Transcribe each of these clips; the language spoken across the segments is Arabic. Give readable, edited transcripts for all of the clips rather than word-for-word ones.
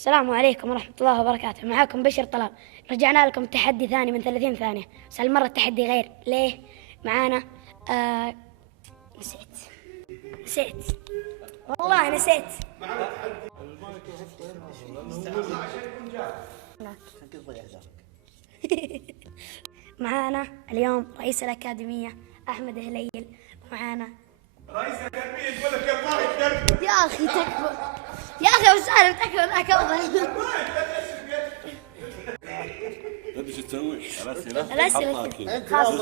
السلام عليكم ورحمة الله وبركاته. معاكم بشر طلال. رجعنا لكم تحدي ثاني من 30 ثانية، بس هالمرة التحدي غير. ليه؟ معانا نسيت والله نسيت. معانا اليوم رئيس الأكاديمية أحمد هليل، ومعانا رئيس الأكاديمية يقول لك الله يكرمك. يا أخي تكفى يا أخي أبو سالم، تكفى ذاك أفضل. انت شو تسوي؟ الأسئلة؟ الأسئلة خلاص.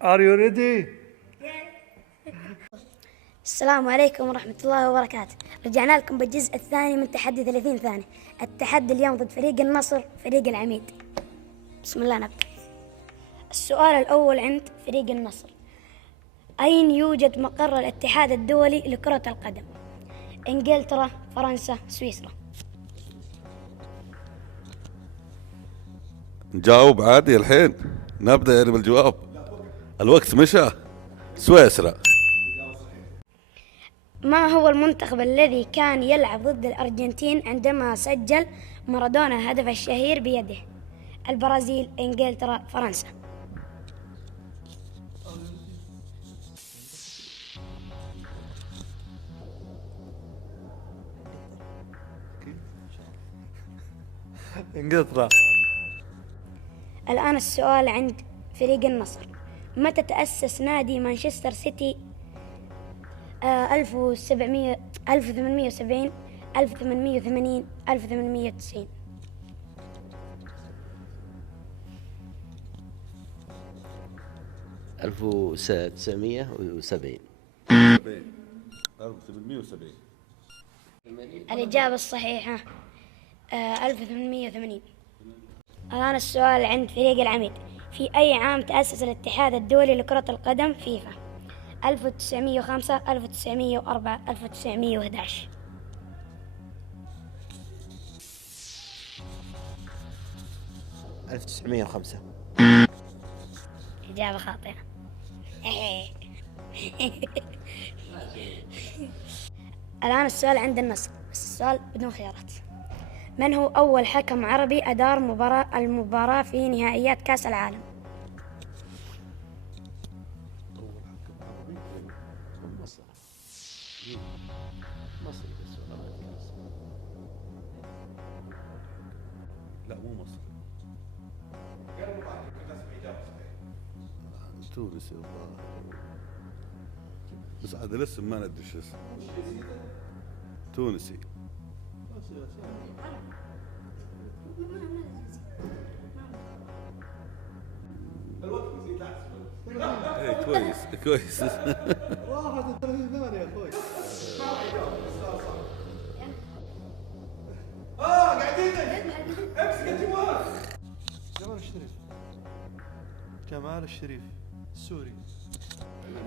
Are you ready? السلام عليكم ورحمة الله وبركاته. رجعنا لكم بالجزء الثاني من تحدي 30 ثانية. التحدي اليوم ضد فريق النصر، فريق العميد. بسم الله نبدأ. السؤال الأول عند فريق النصر: أين يوجد مقر الاتحاد الدولي لكرة القدم؟ إنجلترا، فرنسا، سويسرا؟ نجاوب عادي الحين؟ نبدأ يعني بالجواب؟ الوقت مشى. سويسرا. ما هو المنتخب الذي كان يلعب ضد الأرجنتين عندما سجل مارادونا هدف الشهير بيده؟ البرازيل، إنجلترا، فرنسا؟ انجلترا. الآن السؤال عند فريق النصر: متى تأسس نادي مانشستر سيتي؟ 1700 1870 1880 1890؟ 1970. 1870. الإجابة الصحيحة 1880. الآن السؤال عند فريق العميد: في أي عام تأسس الاتحاد الدولي لكرة القدم فيفا؟ 1905 1904 1911؟ 1905. إجابة خاطئة. الآن السؤال عند النصر، بس السؤال بدون خيارات. من هو أول حكم عربي أدار المباراة في نهائيات كأس العالم؟ مصر. مصر بس ولا لا مو مصر. تونسي الظاهر، بس عاد الاسم ما ندري شو اسمه. تونسي. ايه كويس كويس. 31 ثانية يا اخوي. قاعدين امسك الجوال. جمال الشريف. جمال الشريف السوري.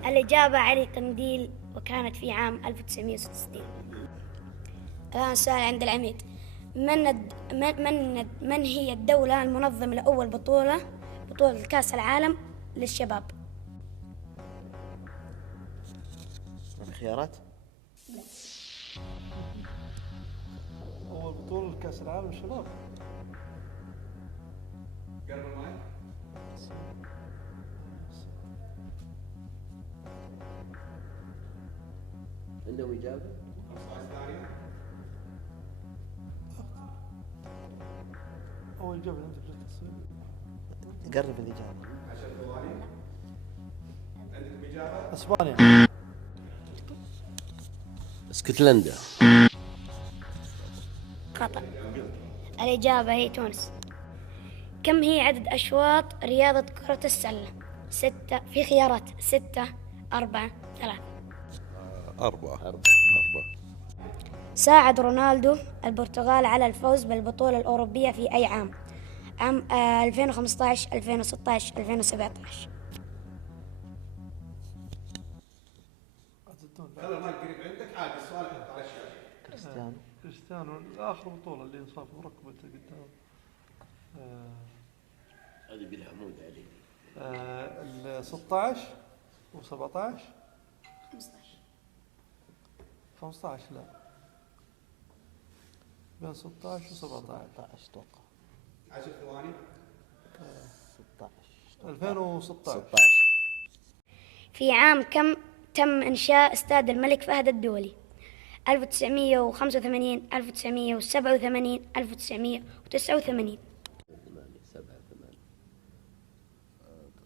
الإجابة علي قنديل، وكانت في عام 1966. الآن السؤال عند العميد: من هي الدولة المنظمة لأول بطولة كأس العالم للشباب؟ خيارات؟ أول بطولة لكأس العالم شباب. قرب المايك. عندهم إجابة؟ أول إجابة أنت بجد تصير. قرب الإجابة. 10 ثواني. عندكم إجابة؟ إسبانيا. اسكتلندا. خطأ. الإجابة هي تونس. كم هي عدد أشواط رياضة كرة السلة؟ 6. في خيارات: 6، 4، 3. 4. ساعد رونالدو البرتغال على الفوز بالبطولة الأوروبية في أي عام؟ عام 2015 2016 2017؟ خلي المايك قريب عندك عادي، السؤال حط على الشاشة. كريستيانو آخر بطولة اللي انصاف وركبته قدام. هذه بالحمود علي. ال 16. و17 15. 15 لا، بين 16 و17. 17 اتوقع 10 ثواني. 16 2016. 16 في عام كم تم إنشاء استاد الملك فهد الدولي؟ 1985، 1987، 1989. 7 8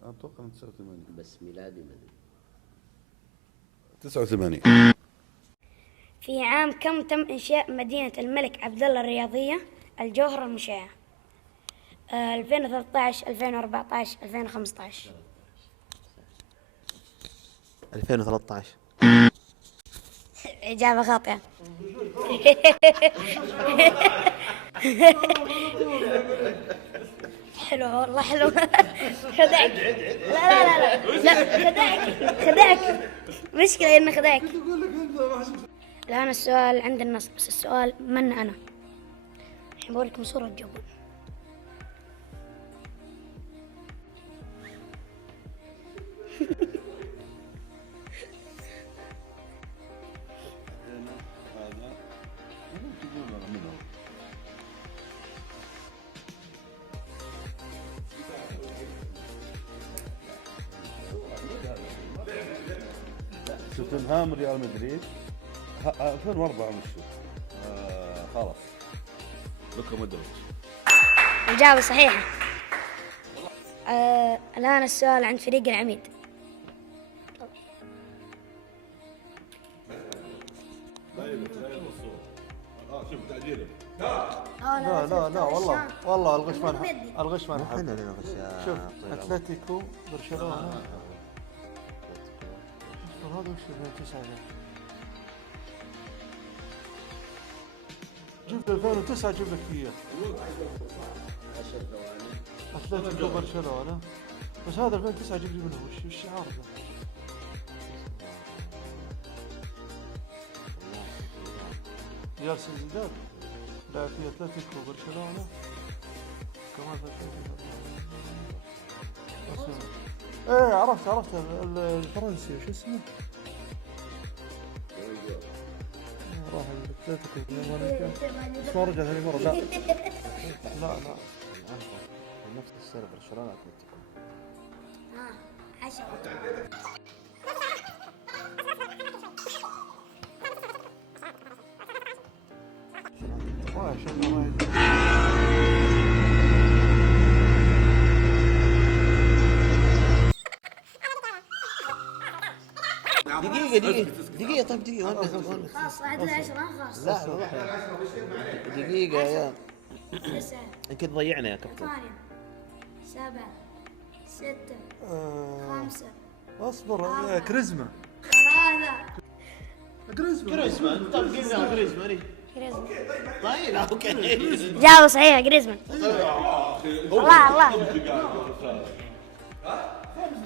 اتوقع 89. بس ميلادي ما ادري. 89. في عام كم تم إنشاء مدينة الملك عبدالله الرياضية الجوهرة المشعة؟ 2013، 2014، 2015. 2013 إجابة خاطئة. حلو والله حلو. خدعك. لا لا لا لا لا، خدعك مشكلة إنه خدعك. الآن السؤال عند النص، بس السؤال من أنا. الحين بوريكم صورة تجاوبون. توتنهام ريال مدريد 2004 مشوا. خلاص لوكا مودريتش. إجابة صحيحة. الآن السؤال عن فريق العميد. شوف تعجيله. لا لا لا والله الغش ما نحب. الغش ما احنا نحب. اللي نغش. شوف اتلتيكو برشلونة. هذا وش 2009 ده؟ جبت 2009 جيب لك اياه. 10 ثواني. اتلتيكو برشلونة. بس هذا 2009 جيب لي منه وش الشعار ذا؟ ريال سوسيداد. لا في اتلتيكو برشلونة. كمان في اتلتيكو. ايه عرفت الفرنسي وش اسمه؟ راح الاتلتيكو بس ما رجع ثاني مرة. لا لا نفس السنة برشلونة اتلتيكو. 10. ما شاء الله. دقيقة طيب دقيقة. خلاص 11 خلاص. لا دقيقة يا 9، يمكن ضيعنا يا كابتن. 8، 7، 6، 5، اصبر يا كريزما. 3. جريزمان. طيب قلنا جريزمان. طيب اوكي. إجابة صحيحة جريزمان. الله الله.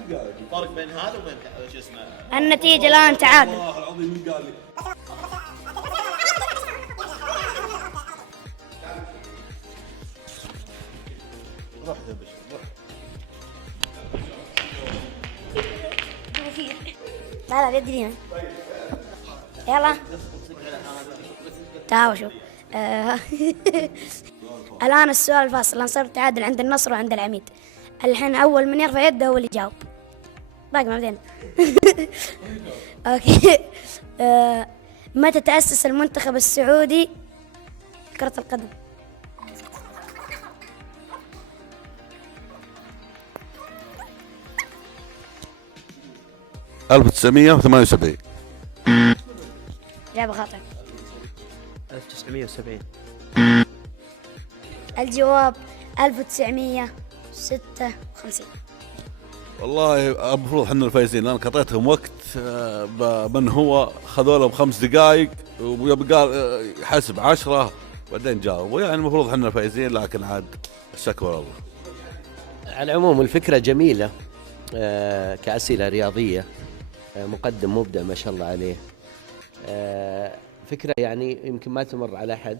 الفرق بين هذا وبين شو اسمه. النتيجة الآن تعادل. والله العظيم مين قال لي؟ روح يا بشر روح. لا لا بيدي هنا. يلا تعالوا شوف. الآن السؤال الفاصل. الآن صار تعادل عند النصر وعند العميد. الحين أول من يرفع يده هو اللي يجاوب. باقي ما بدينا. أوكي. متى تأسس المنتخب السعودي كرة القدم؟ 1978. إجابة خاطئة. 1970. الجواب 1956. والله المفروض احنا الفايزين لان قطعتهم وقت. من هو خذوا له ب5 دقائق وقال يحسب 10 بعدين جاوبوا. يعني المفروض احنا الفايزين لكن عاد الشكوى الله. على العموم الفكرة جميلة. كأسئلة رياضية. مقدم مبدع ما شاء الله عليه. فكرة يعني يمكن ما تمر على أحد.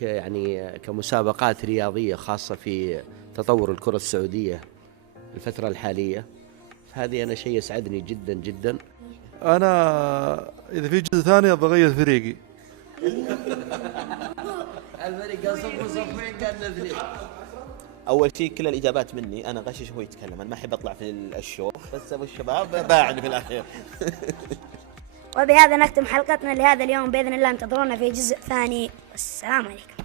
يعني كمسابقات رياضية خاصة في تطور الكرة السعودية الفترة الحالية. هذه أنا شيء يسعدني جدا جدا. انا اذا في جزء ثاني ابغى اغير فريقي. اول شيء كل الاجابات مني، انا غشش هو يتكلم، انا ما احب اطلع في الشو، بس ابو الشباب باعني في الاخير. وبهذا نختم حلقتنا لهذا اليوم، بإذن الله انتظرونا في جزء ثاني، والسلام عليكم.